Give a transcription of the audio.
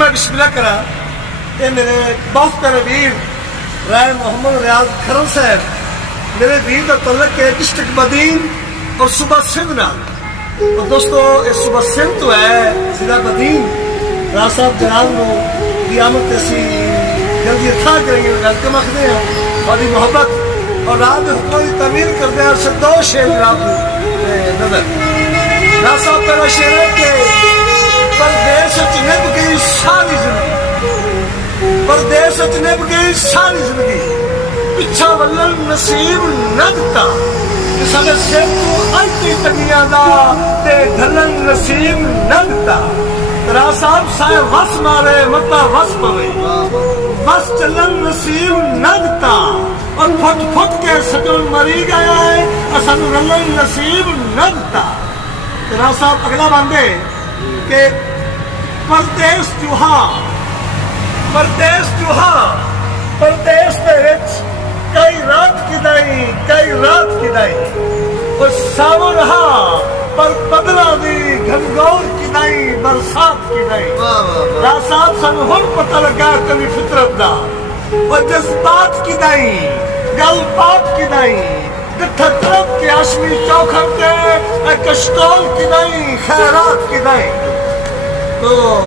मैं बिस्मिल्लाह करा। ये मेरे बहुत प्यारे वीर राय मोहम्मद रियाज खरल साहब, मेरे वीर का तल्लक है डिस्ट्रिक्ट बदीन और सुबह सिंध नाल। और दोस्तों ये सुबह सिंध तो है जिला बदीन। राज साहब जनाब को क़यामत असी जल्दी अथा करेंगे, वेलकम आखते हैं थोड़ी मोहब्बत और रात हुक्म की तमीर करते हैं। सिर्फ दो शेर जनाब नजर। राज साहब पहला शेर है कि परदेस निभ गई सारी जिंदगी, परदेस निभ गई सारी जिंदगी, पिछा वलन नसीब न दिता, साडे सिर तो अल्टी तगियां दा ते ढलन नसीब न दिता। राज साहब साए वस मारे मता वस पवे, बस चलन नसीब न दिता, और फुट फुट के सजन मरी गया है, असन रलन नसीब न दिता। राज साहब अगला बांधे के परदेस चूहा, परदेस चूहा, परदेस दे विच कई रात किदाई, कई रात किदाई, और सावन रहा पर बदला दी घनघोर किदाई, बरसात किदाई। राज साहब सानू हुण पता लगा कभी फितरत दा, और जज्बात किदाई, गल बात किदाई, तरफ के आशमी चौखट के कश्तौल किदाई, खैरात किदाई। तो